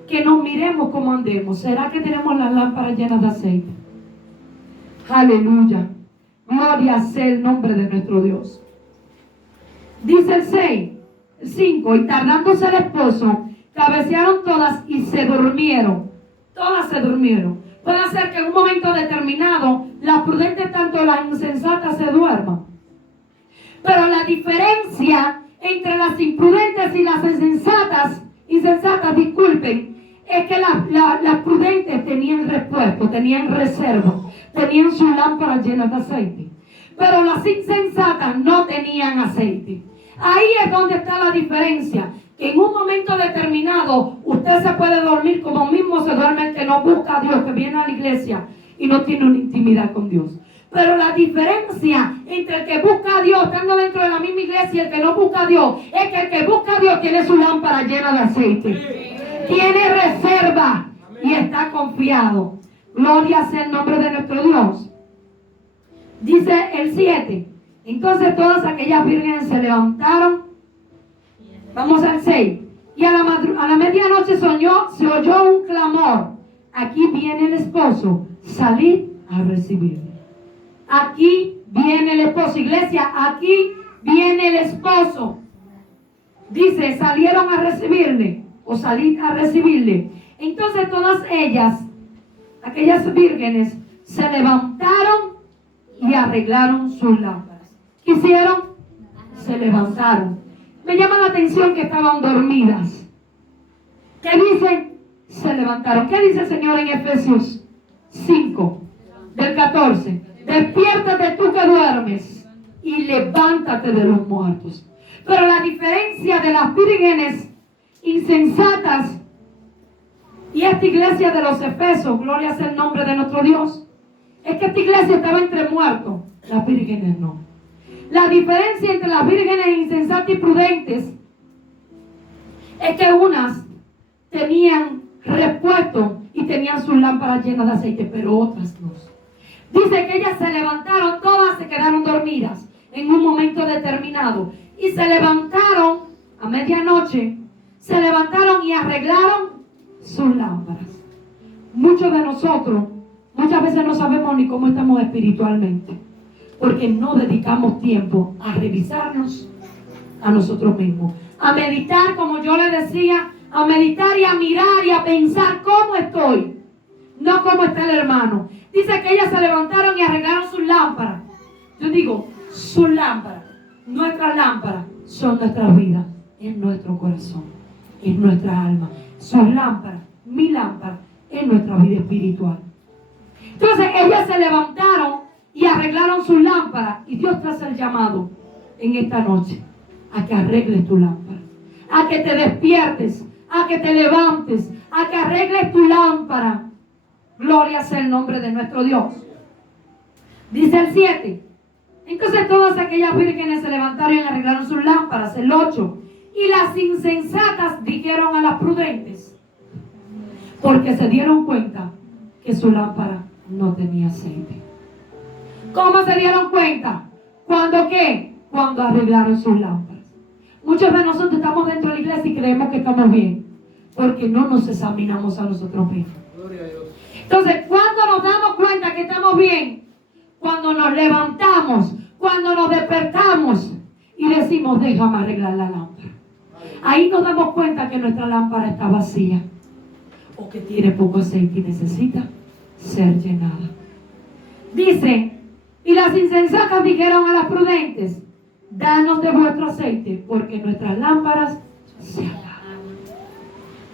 que nos miremos como andemos. ¿Será que tenemos las lámparas llenas de aceite? Aleluya. Gloria sea el nombre de nuestro Dios. Dice el 6, el 5, y tardándose el esposo, cabecearon todas y se durmieron. Todas se durmieron. Puede ser que en un momento determinado las prudentes tanto las insensatas se duerman. Pero la diferencia entre las imprudentes y las insensatas, disculpen, es que las prudentes tenían repuesto, tenían reserva, tenían sus lámparas llenas de aceite. Pero las insensatas no tenían aceite. Ahí es donde está la diferencia. Que en un momento determinado usted se puede dormir como mismo se duerme el que no busca a Dios, que viene a la iglesia y no tiene una intimidad con Dios. Pero la diferencia entre el que busca a Dios estando dentro de la misma iglesia y el que no busca a Dios es que el que busca a Dios tiene su lámpara llena de aceite. Tiene reserva y está confiado. Gloria sea el nombre de nuestro Dios. Dice el 7. Entonces todas aquellas vírgenes se levantaron. Vamos al 6. Y a la medianoche se oyó un clamor. Aquí viene el esposo. Salid a recibirle. Aquí viene el esposo. Iglesia, aquí viene el esposo. Dice, salieron a recibirle. O salid a recibirle. Entonces todas ellas, aquellas vírgenes, se levantaron y arreglaron sus lámparas. ¿Qué hicieron? Se levantaron. Me llama la atención que estaban dormidas. ¿Qué dicen? Se levantaron. ¿Qué dice el Señor en Efesios 5? Del 14. Despiértate tú que duermes y levántate de los muertos. Pero la diferencia de las vírgenes insensatas y esta iglesia de los Efesos, gloria sea el nombre de nuestro Dios, es que esta iglesia estaba entre muertos, las vírgenes no. La diferencia entre las vírgenes insensatas y prudentes es que unas tenían repuesto y tenían sus lámparas llenas de aceite, pero otras no. Dice que ellas se levantaron, todas se quedaron dormidas en un momento determinado y se levantaron a medianoche, se levantaron y arreglaron sus lámparas. Muchos de nosotros muchas veces no sabemos ni cómo estamos espiritualmente, porque no dedicamos tiempo a revisarnos a nosotros mismos, a meditar, como yo le decía, a meditar y a mirar y a pensar cómo estoy, no cómo está el hermano. Dice que ellas se levantaron y arreglaron sus lámparas. Yo digo, sus lámparas, nuestras lámparas son nuestras vidas, en nuestro corazón, en nuestra alma. Sus lámparas, mi lámpara, en nuestra vida espiritual. Entonces ellas se levantaron y arreglaron sus lámparas. Y Dios te hace el llamado en esta noche a que arregles tu lámpara, a que te despiertes, a que te levantes, a que arregles tu lámpara. Gloria sea el nombre de nuestro Dios. Dice el 7. Entonces todas aquellas vírgenes se levantaron y arreglaron sus lámparas. El 8. Y las insensatas dijeron a las prudentes, porque se dieron cuenta que su lámpara no tenía aceite. ¿Cómo se dieron cuenta? ¿Cuándo qué? Cuando arreglaron sus lámparas. Muchos de nosotros estamos dentro de la iglesia y creemos que estamos bien, porque no nos examinamos a nosotros mismos. Entonces, ¿cuándo nos damos cuenta que estamos bien? Cuando nos levantamos, cuando nos despertamos y decimos, déjame arreglar la lámpara. Ahí nos damos cuenta que nuestra lámpara está vacía o que tiene poco aceite y necesita ser llenada. Dice, y las insensatas dijeron a las prudentes, danos de vuestro aceite, porque nuestras lámparas se apagan.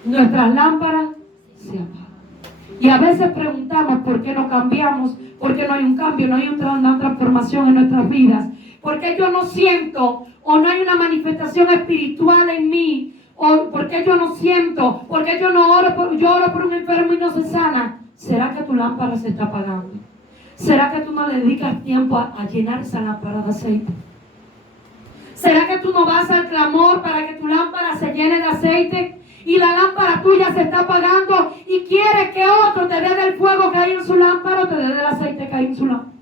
Nuestras lámparas se apagan. Y a veces preguntamos por qué no cambiamos, por qué no hay un cambio, no hay una transformación en nuestras vidas, por qué yo no siento o no hay una manifestación espiritual en mí, o por qué yo no siento, por qué yo no oro, yo oro por un enfermo y no se sana. ¿Será que tu lámpara se está apagando? ¿Será que tú no le dedicas tiempo a llenar esa lámpara de aceite? ¿Será que tú no vas al clamor para que tu lámpara se llene de aceite? Y la lámpara tuya se está apagando y quieres que otro te dé del fuego que hay en su lámpara o te dé del aceite que hay en su lámpara.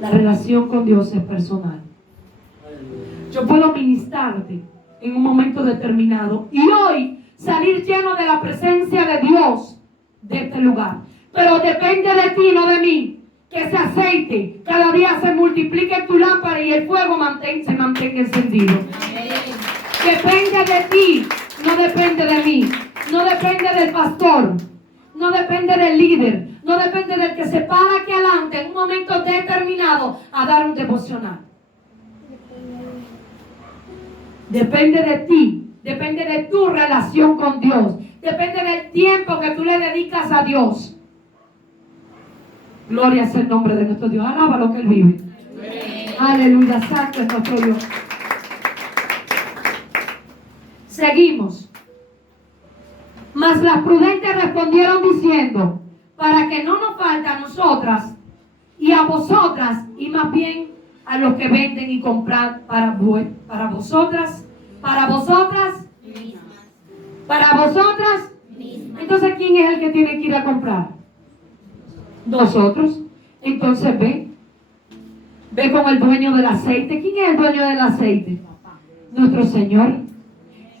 La relación con Dios es personal. Yo puedo ministrarte en un momento determinado y hoy salir lleno de la presencia de Dios de este lugar. Pero depende de ti, no de mí, que ese aceite cada día se multiplique en tu lámpara y el fuego se mantenga encendido. Depende de ti, no depende de mí, no depende del pastor, no depende del líder, no depende del que se para aquí adelante en un momento determinado a dar un devocional. Depende de ti, depende de tu relación con Dios, depende del tiempo que tú le dedicas a Dios. Gloria sea el nombre de nuestro Dios. Alaba lo que Él vive. Aleluya, santo es nuestro Dios. Seguimos. Mas las prudentes respondieron diciendo, para que no nos falte a nosotras y a vosotras, y más bien a los que venden y compran para vosotras, para vosotras. Entonces, ¿quién es el que tiene que ir a comprar? Nosotros. Entonces ve con el dueño del aceite. ¿Quién es el dueño del aceite? Nuestro Señor.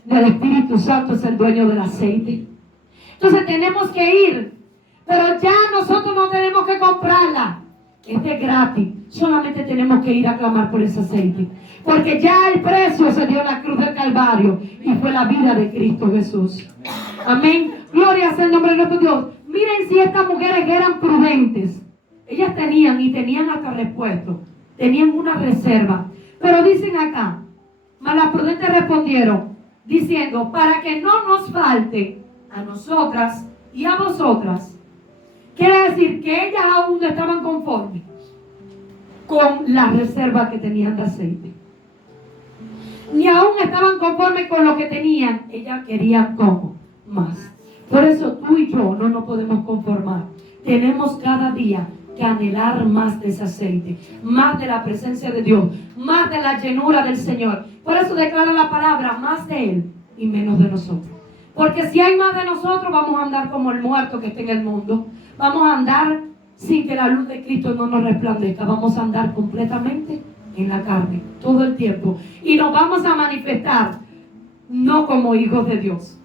El Espíritu Santo es el dueño del aceite. Entonces tenemos que ir, pero ya nosotros no tenemos que comprarla. Este es gratis. Solamente tenemos que ir a clamar por ese aceite, porque ya el precio se dio en la cruz del Calvario y fue la vida de Cristo Jesús. Amén. Gloria sea el nombre de nuestro Dios. Miren si estas mujeres eran prudentes. Ellas tenían hasta repuesto, tenían una reserva. Pero dicen acá, mas las prudentes respondieron diciendo, para que no nos falte a nosotras y a vosotras, Quiere decir que ellas aún no estaban conformes con la reserva que tenían de aceite. Ni aún estaban conformes con lo que tenían. Ellas querían como más. Por eso tú y yo no nos podemos conformar. Tenemos cada día que anhelar más de ese aceite, más de la presencia de Dios, más de la llenura del Señor. Por eso declara la palabra, más de Él y menos de nosotros. Porque si hay más de nosotros, vamos a andar como el muerto que está en el mundo. Vamos a andar sin que la luz de Cristo no nos resplandezca. Vamos a andar completamente en la carne todo el tiempo. Y nos vamos a manifestar no como hijos de Dios,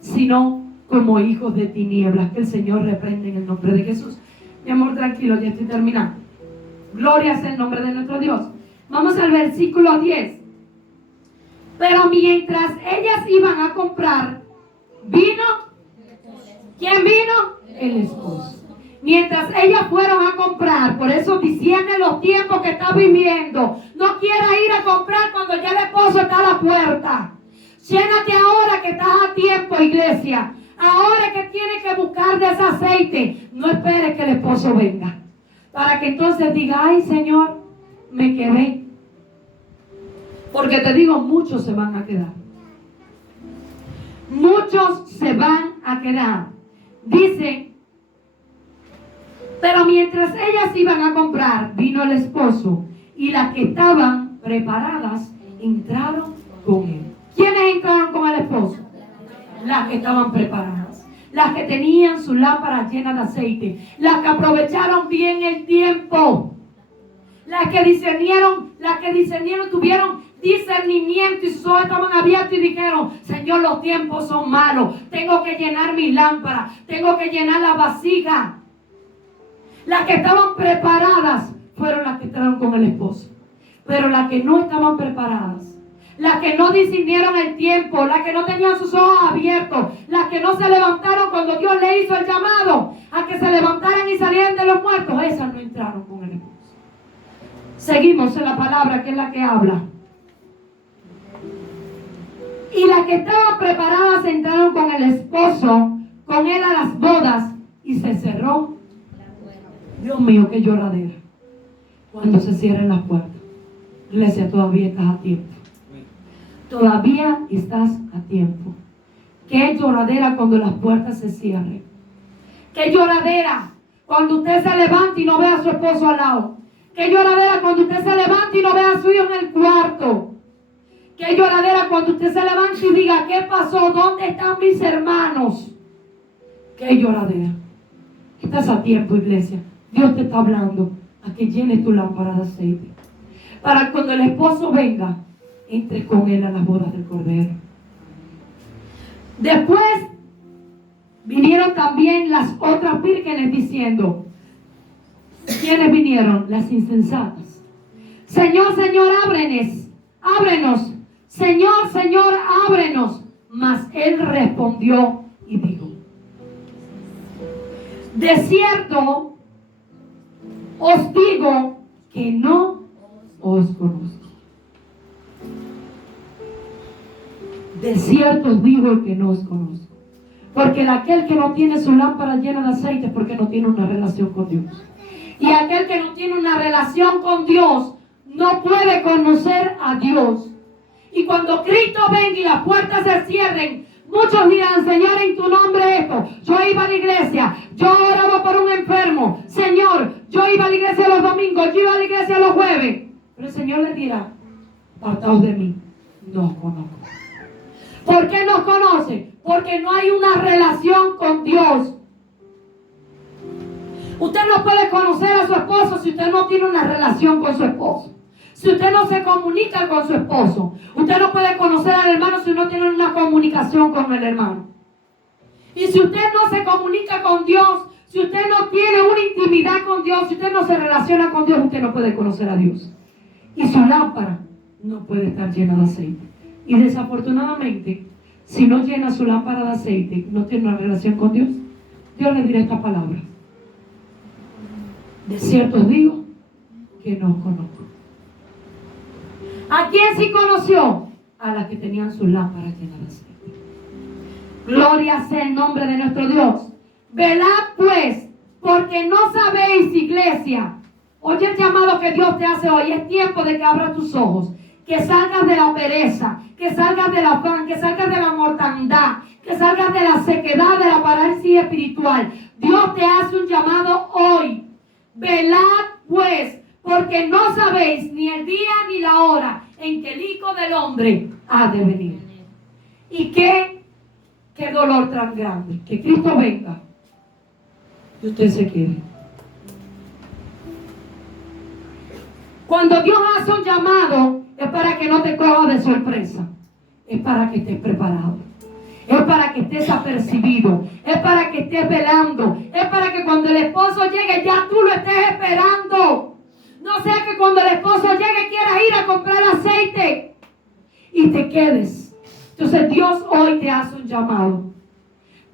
sino como hijos de tinieblas. Que el Señor reprende en el nombre de Jesús. Mi amor, tranquilo, ya estoy terminando. Gloria sea el nombre de nuestro Dios. Vamos al versículo 10. Pero mientras ellas iban a comprar, vino. ¿Quién vino? El esposo. Mientras ellas fueron a comprar, por eso discierne los tiempos que está viviendo. No quieras ir a comprar cuando ya el esposo está a la puerta. Llénate ahora que estás a tiempo, iglesia. Ahora que tienes que buscar de ese aceite. No esperes que el esposo venga, para que entonces diga, ay Señor, me quedé. Porque te digo, muchos se van a quedar. Muchos se van a quedar. Dice, pero mientras ellas iban a comprar, vino el esposo, y las que estaban preparadas entraron con él. ¿Quiénes entraron con el esposo? Las que estaban preparadas, las que tenían sus lámparas llenas de aceite, las que aprovecharon bien el tiempo, las que discernieron, tuvieron discernimiento y sus ojos estaban abiertos y dijeron, Señor, los tiempos son malos, tengo que llenar mis lámparas, tengo que llenar la vasija. Las que estaban preparadas fueron las que entraron con el esposo. Pero las que no estaban preparadas, las que no discernieron el tiempo, las que no tenían sus ojos abiertos, las que no se levantaron cuando Dios le hizo el llamado a que se levantaran y salieran de los muertos, esas no entraron con el esposo. Seguimos en la palabra que es la que habla. Y las que estaban preparadas entraron con el esposo, con él a las bodas, y se cerró. Dios mío, qué lloradera cuando se cierren las puertas. Iglesia, todavía estás a tiempo. Todavía estás a tiempo. Qué lloradera cuando las puertas se cierren. Qué lloradera cuando usted se levanta y no ve a su esposo al lado. Qué lloradera cuando usted se levanta y no ve a su hijo en el cuarto. Qué lloradera cuando usted se levanta y diga, ¿qué pasó? ¿Dónde están mis hermanos? Qué lloradera. Estás a tiempo, iglesia. Dios te está hablando a que llenes tu lámpara de aceite, para cuando el esposo venga, entre con él a las bodas del Cordero. Después vinieron también las otras vírgenes diciendo, ¿quiénes vinieron? Las insensatas. Señor, Señor, ábrenos. Señor, Señor, ábrenos. Mas él respondió y dijo, de cierto os digo que no os conozco. De cierto os digo que no os conozco. Porque aquel que no tiene su lámpara llena de aceite es porque no tiene una relación con Dios. Y aquel que no tiene una relación con Dios no puede conocer a Dios. Y cuando Cristo venga y las puertas se cierren, muchos dirán, Señor, en tu nombre esto. Yo iba a la iglesia, yo oraba por un enfermo. Señor, yo iba a la iglesia los domingos, yo iba a la iglesia los jueves. Pero el Señor les dirá, apartaos de mí, no os conozco. ¿Por qué nos conoce? Porque no hay una relación con Dios. Usted no puede conocer a su esposo si usted no tiene una relación con su esposo. Si usted no se comunica con su esposo. Usted no puede conocer al hermano si no tiene una comunicación con el hermano. Y si usted no se comunica con Dios, si usted no tiene una intimidad con Dios, si usted no se relaciona con Dios, usted no puede conocer a Dios. Y su lámpara no puede estar llena de aceite. Y desafortunadamente, si no llena su lámpara de aceite, no tiene una relación con Dios, Dios le dirá esta palabra. De cierto os digo que no os conozco. ¿A quién sí conoció? A las que tenían sus lámparas llenas de aceite. Gloria sea el nombre de nuestro Dios. Velad pues, Porque no sabéis, iglesia. Oye el llamado que Dios te hace hoy. Es tiempo de que abras tus ojos. Que salgas de la pereza. Que salgas del afán. Que salgas de la mortandad. Que salgas de la sequedad, de la parálisis espiritual. Dios te hace un llamado hoy. Velad pues, porque no sabéis ni el día ni la hora en que el Hijo del Hombre ha de venir. Y qué dolor tan grande. Que Cristo venga y usted se quede. Cuando Dios hace un llamado, es para que no te coja de sorpresa. Es para que estés preparado. Es para que estés apercibido. Es para que estés velando. Es para que cuando el esposo llegue ya tú lo estés esperando. No sea que cuando el esposo llegue quieras ir a comprar aceite y te quedes. Entonces Dios hoy te hace un llamado.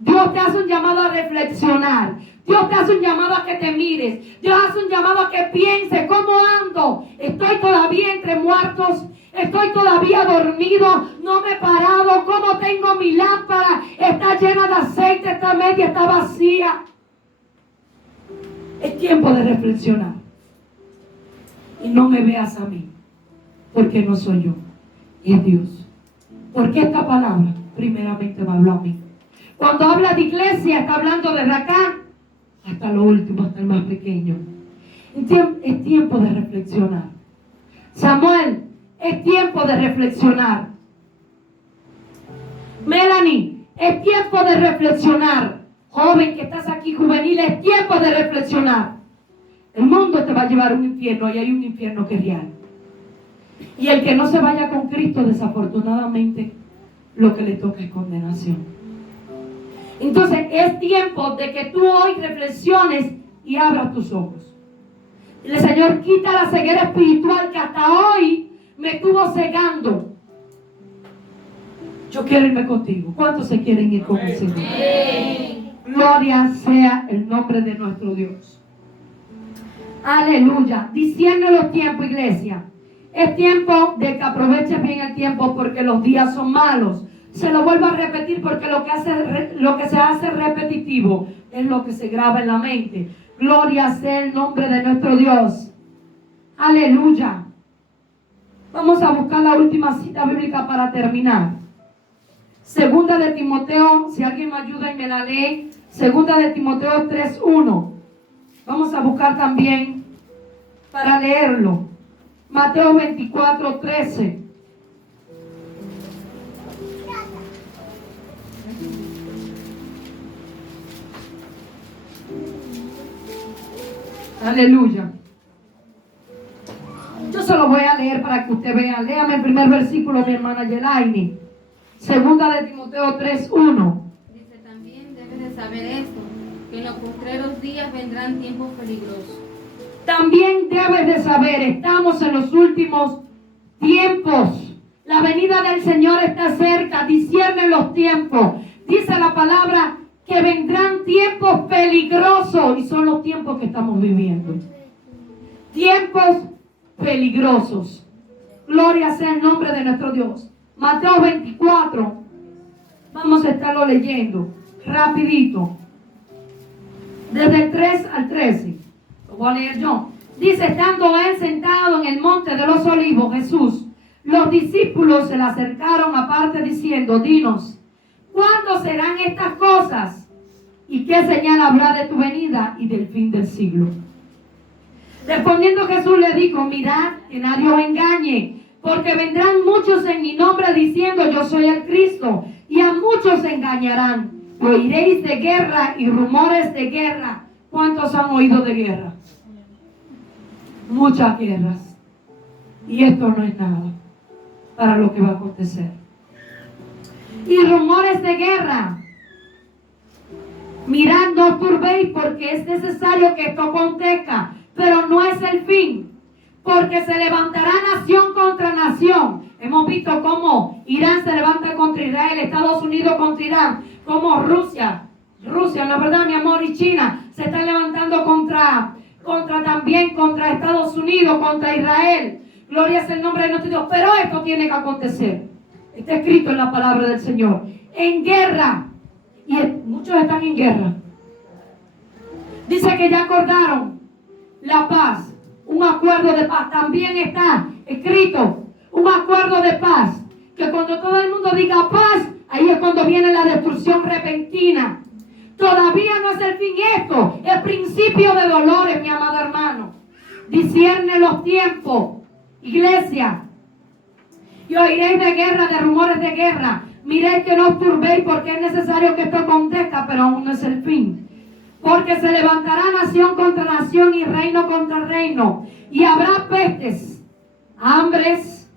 Dios te hace un llamado a reflexionar. Dios te hace un llamado a que te mires. Dios hace un llamado a que pienses, ¿cómo ando? ¿Estoy todavía entre muertos? ¿Estoy todavía dormido? ¿No me he parado? ¿Cómo tengo mi lámpara? ¿Está llena de aceite? ¿Está media? ¿Está vacía? Es tiempo de reflexionar. Y no me veas a mí, porque no soy yo, es Dios. Porque esta palabra primeramente me habló a mí. Cuando habla de iglesia, está hablando desde acá hasta lo último, hasta el más pequeño. Es tiempo de reflexionar. Samuel, es tiempo de reflexionar. Melanie, es tiempo de reflexionar. Joven que estás aquí, juvenil, es tiempo de reflexionar. El mundo te va a llevar a un infierno y hay un infierno que es real. Y el que no se vaya con Cristo, desafortunadamente, lo que le toca es condenación. Entonces es tiempo de que tú hoy reflexiones y abras tus ojos. El Señor, quita la ceguera espiritual que hasta hoy me estuvo cegando. Yo quiero irme contigo. ¿Cuántos se quieren ir con el Señor? Gloria sea el nombre de nuestro Dios. Aleluya. Diciendo los tiempos, iglesia. Es tiempo de que aproveches bien el tiempo porque los días son malos. Se lo vuelvo a repetir porque lo que se hace repetitivo es lo que se graba en la mente. Gloria sea el nombre de nuestro Dios. Aleluya. Vamos a buscar la última cita bíblica para terminar. Segunda de Timoteo, si alguien me ayuda y me la lee. Segunda de Timoteo 3:1. Vamos a buscar también para leerlo. Mateo 24:13. Aleluya. Yo se lo voy a leer para que usted vea. Léame el primer versículo, mi hermana Yelaini. Segunda de Timoteo 3:1. Dice, también debes de saber esto, que en los postreros días vendrán tiempos peligrosos. También debes de saber, estamos en los últimos tiempos. La venida del Señor está cerca. Discierne los tiempos. Dice la palabra que vendrán tiempos peligrosos, y son los tiempos que estamos viviendo. Tiempos peligrosos. Gloria sea el nombre de nuestro Dios. Mateo 24. Vamos a estarlo leyendo rapidito. Desde el 3 al 13. Lo voy a leer yo. Dice, estando él sentado en el monte de los olivos, Jesús, los discípulos se le acercaron aparte diciendo, dinos, ¿cuándo serán estas cosas? ¿Y qué señal habrá de tu venida y del fin del siglo? Respondiendo Jesús le dijo, mirad que nadie os engañe, porque vendrán muchos en mi nombre diciendo, yo soy el Cristo, y a muchos se engañarán. Oiréis de guerra y rumores de guerra. ¿Cuántos han oído de guerra? Muchas guerras. Y esto no es nada para lo que va a acontecer. Y rumores de guerra. Mirad, no os turbéis, porque es necesario que esto acontezca, pero no es el fin, porque se levantará nación contra nación. Hemos visto cómo Irán se levanta contra Israel, Estados Unidos contra Irán, como Rusia, ¿no es verdad, mi amor? Y China se están levantando contra Estados Unidos, contra Israel. Gloria es el nombre de nuestro Dios. Pero esto tiene que acontecer. Está escrito en la palabra del Señor. En guerra. Y muchos están en guerra. Dice que ya acordaron la paz, un acuerdo de paz. También está escrito un acuerdo de paz, que cuando todo el mundo diga paz, ahí es cuando viene la destrucción repentina. Todavía no es el fin esto, es principio de dolores, mi amado hermano. Discierne los tiempos, iglesia. Y oiréis de guerra, de rumores de guerra. Miréis que no os turbéis, porque es necesario que esto acontezca, pero aún no es el fin. Porque se levantará nación contra nación y reino contra reino. Y habrá pestes, hambres,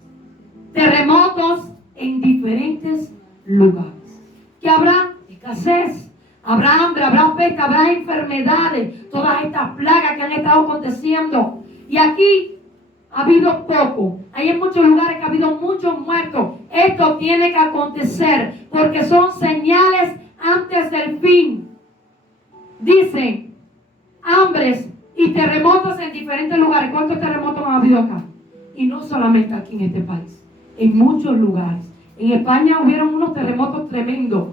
terremotos en diferentes lugares. Que habrá escasez, habrá hambre, habrá peste, habrá enfermedades. Todas estas plagas que han estado aconteciendo. Y aquí ha habido poco. Hay en muchos lugares que ha habido muchos muertos. Esto tiene que acontecer porque son señales antes del fin. Dicen hambres y terremotos en diferentes lugares. ¿Cuántos terremotos han habido acá? Y no solamente aquí en este país, en muchos lugares. En España hubieron unos terremotos tremendos.